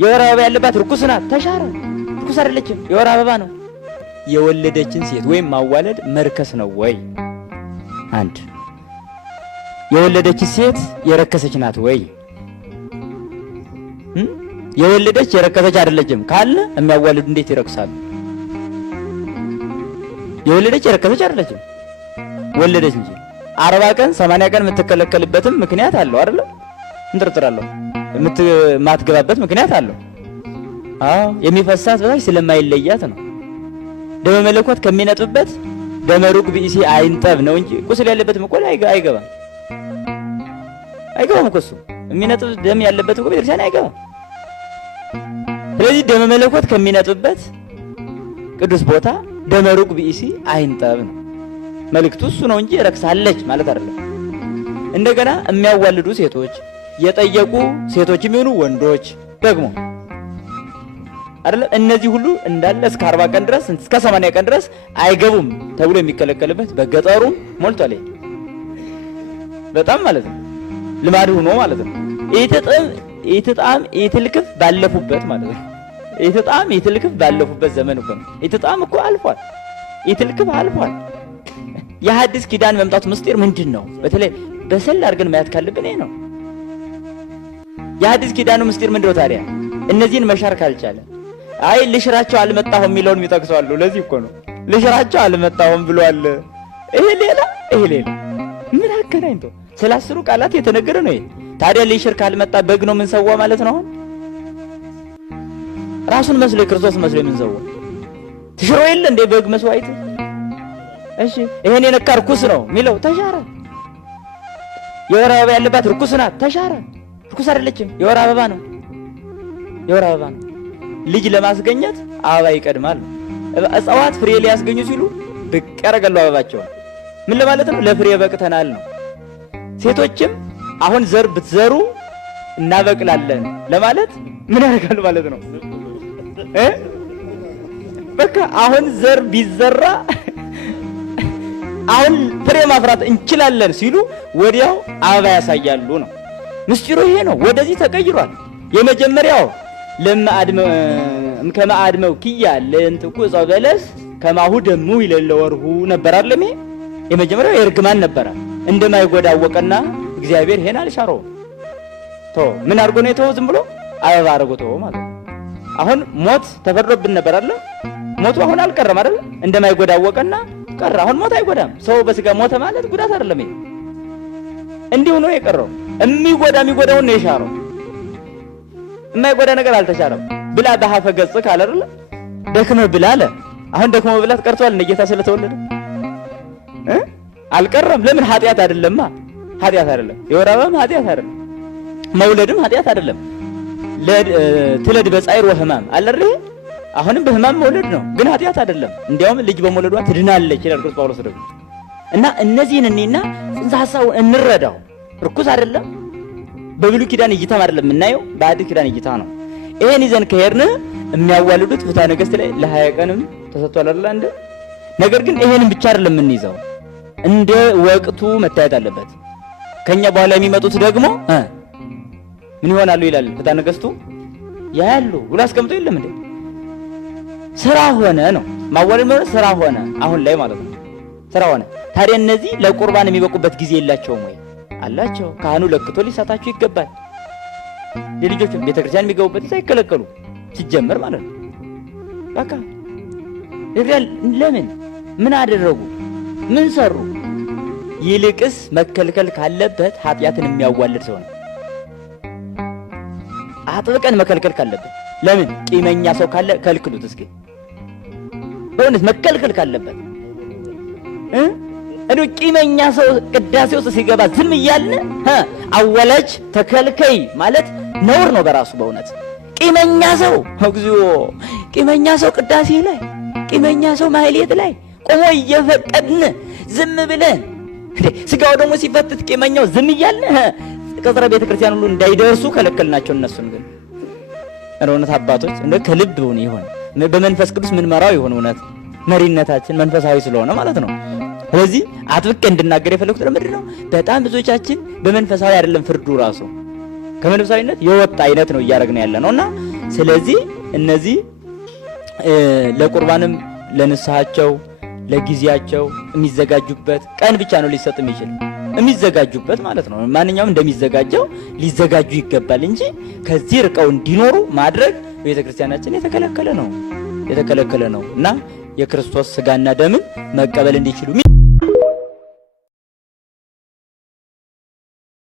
የወር አበባ ያለባት ርኩስ ናት፣ ተሻረ። ርኩስ አይደለችም፣ የወር አበባ ነው። የወለደችን ሴት ወይም ማዋለድ መርከስ ነው ወይ? አንድ የወለደች ሴት የረከሰች ናት ወይ? የወለደች የረከሰች አይደለችም ካለ የሚያዋልዱ እንዴት ይረክሳሉ? የወለደች የረከሰች አይደለችም፣ ወለደች እንጂ 40 ቀን 80 ቀን የምትከለከልበትም ምክንያት አለው አይደል? እንጥርጥራለሁ የማትገባበት ምክንያት አለው። አዎ የሚፈሳት በታች ስለማይለያት ነው። ደመ መለኮት ከሚነጥብበት ደመ ሩቅ ብእሲ አይንጠብ ነው እንጂ ቁስል ያለበትም እኮ አይገባም እኮ እሱ የሚነጥብ ደም ያለበት እኮ ቤተክርስቲያን አይገባም። ስለዚህ ደመ መለኮት ከሚነጥብበት ቅዱስ ቦታ ደመ ሩቅ ብእሲ አይንጠብ ነው መልእክቱ እሱ ነው እንጂ ረክሳለች ማለት አይደለም። እንደገና የሚያዋልዱ ሴቶች የጠየቁ ሴቶች የሚሆኑ ወንዶች ደግሞ አይደል እነዚህ ሁሉ እንዳለ እስከ 40 ቀን ድረስ እስከ 80 ቀን ድረስ አይገቡም ተብሎ የሚከለከልበት በገጠሩም ሞልቷል። በጣም ማለት ነው ልማድ ሆኖ ማለት ነው። ኢትጣም ኢትልክፍ ባለፉበት ማለት ነው። ኢትጣም ኢትልክፍ ባለፉበት ዘመን እኮ ነው። ኢትጣም እኮ አልፏል፣ ኢትልክፍ አልፏል። የሐዲስ ኪዳን መምጣቱ ምስጢር ምንድነው? በተለይ በሰል አድርገን ማየት ካለብን ይሄ ነው። የሐዲስ ኪዳኑ ምስጢር ምንድነው ታዲያ? እነዚህን መሻር ካልቻለ አይ ልሽራቸው አልመጣሁም የሚለውን ይጠቅሳሉ። ለዚህ እኮ ነው ልሽራቸው አልመጣሁም ብሏል። ይሄ ሌላ ምን አገናኝቶ ስለ 10 ቃላት የተነገረ ነው። ታዲያ ልሽር ካልመጣ በግ ነው ምን ሰዋ ማለት ነው? ራሱን መስሎ ክርስቶስ መስሎ ምን ሰዋ ትሽሮ የለ እንደ በግ መስዋዕት። እሺ ይሄን የነካ ርኩስ ነው የሚለው ተሻረ። የወር አበባ ያለባት ርኩስ ናት፣ ተሻረ። ርኩስ አይደለችም፣ የወር አበባ ነው፣ የወር አበባ ነው። ልጅ ለማስገኘት አበባ ይቀድማል። እጽዋት ፍሬ ሊያስገኙ ሲሉ ብቅ ያደርጋሉ አበባቸውን። ምን ለማለት ነው? ለፍሬ በቅተናል ነው። ሴቶችም አሁን ዘር ብትዘሩ እናበቅላለን ለማለት ምን ያደርጋሉ ማለት ነው? በቃ አሁን ዘር ቢዘራ አሁን ፍሬ ማፍራት እንችላለን ሲሉ ወዲያው አበባ ያሳያሉ ነው ምስጢሩ። ይሄ ነው። ወደዚህ ተቀይሯል። የመጀመሪያው ከማአድመው ኪያ ለእንትኩ እፀው በለስ ከማሁ ደሙ ይለለ ወርሁ ነበር አይደለም? የመጀመሪያው የርግማን ነበር። እንደማይጎዳ አወቀና እግዚአብሔር ይሄን አልሻረውም። ምን አድርጎ ነው የተወው? ዝም ብሎ አበባ አድርጎ ተወው ማለት ነው። አሁን ሞት ተፈርዶብን ነበር አይደል? ሞቱ አሁን አልቀረም አይደል? እንደማይጎዳ አወቀና ቀረ። አሁን ሞት አይጎዳም። ሰው በስጋ ሞተ ማለት ጉዳት አይደለም። ይሄ እንዲሁ ነው የቀረው። የሚጎዳውን ነው የሻረው። የማይጎዳ ነገር አልተሻረም። ብላ በሐፈ ገጽ ካለ አይደል? ደክመ ብላ አለ። አሁን ደክመ ብላት ቀርቷል። እንደ ጌታ ስለተወለደ አልቀረም። ለምን? ኃጢአት አይደለማ። ኃጢአት አይደለም። የወር አበባም ኃጢአት አይደለም። መውለድም ኃጢአት አይደለም። ትለድ በጻይር ወህማም አለ አይደል? አሁንም በህማም መውለድ ነው፣ ግን ኃጢአት አይደለም። እንዲያውም ልጅ በመውለዷ ትድናለች ይላል ቅዱስ ጳውሎስ ደግሞ። እና እነዚህን እኔና ጽንሰ ሐሳቡን እንረዳው። ርኩስ አይደለም። በብሉይ ኪዳን እይታም አይደለም የምናየው፣ በአዲስ ኪዳን እይታ ነው። ይሄን ይዘን ከሄድን የሚያዋልዱት ፍትሐ ነገሥት ላይ ለ20 ቀንም ተሰጥቷል አይደል? ነገር ግን ይሄንን ብቻ አይደለም የምንይዘው፣ እንደ ወቅቱ መታየት አለበት። ከኛ በኋላ የሚመጡት ደግሞ ምን ይሆናሉ ይላል ፍትሐ ነገሥቱ። ያያሉ ብሎ አስቀምጦ የለም እንዴ? ስራ ሆነ ነው ማዋለድ ማለት ስራ ሆነ፣ አሁን ላይ ማለት ነው ስራ ሆነ። ታዲያ እነዚህ ለቁርባን የሚበቁበት ጊዜ የላቸውም ወይ? አላቸው። ካህኑ ለክቶ ሊሳታቸው ይገባል። የልጆቹም ቤተክርስቲያን የሚገቡበት ሳይከለከሉ ሲጀመር ማለት ነው። በቃ ለምን ምን አደረጉ? ምን ሰሩ? ይልቅስ መከልከል ካለበት ኃጢአትን የሚያዋልድ ሰው ነው። አጥብቀን መከልከል ካለበት ለምን? ቂመኛ ሰው ካለ ከልክሉት። እስኪ በእውነት መከልከል ካለበት እንዴ ቂመኛ ሰው ቅዳሴ ውስጥ ሲገባ ዝም እያልን አወላጅ ተከልከይ ማለት ነውር ነው በራሱ። በእውነት ቂመኛ ሰው እግዚኦ፣ ቂመኛ ሰው ቅዳሴ ላይ፣ ቂመኛ ሰው ማህሌት ላይ ቆሞ እየፈቀድን ዝም ብለን ስጋው ደግሞ ሲፈትት ቂመኛው ዝም እያልን ቅጥረ ቤተክርስቲያን ሁሉ እንዳይደርሱ ከለከልናቸው። እነሱን ግን እውነት አባቶች እንደ ከልብ ይሆን በመንፈስ ቅዱስ ምን መራው ይሆን እውነት መሪነታችን መንፈሳዊ ስለሆነ ማለት ነው። ስለዚህ አጥብቄ እንድናገር የፈለኩት ለምንድን ነው? በጣም ብዙዎቻችን በመንፈሳዊ አይደለም ፍርዱ ራሱ ከመንፈሳዊነት የወጣ አይነት ነው እያደረግን ያለ ነውና ስለዚህ እነዚህ ለቁርባንም ለንስሐቸው ለጊዜያቸው የሚዘጋጁበት ቀን ብቻ ነው ሊሰጥ የሚችል የሚዘጋጁበት ማለት ነው። ማንኛውም እንደሚዘጋጀው ሊዘጋጁ ይገባል እንጂ ከዚህ ርቀው እንዲኖሩ ማድረግ ቤተክርስቲያናችን የተከለከለ ነው እና የክርስቶስ ስጋና ደምን መቀበል እንዲችሉ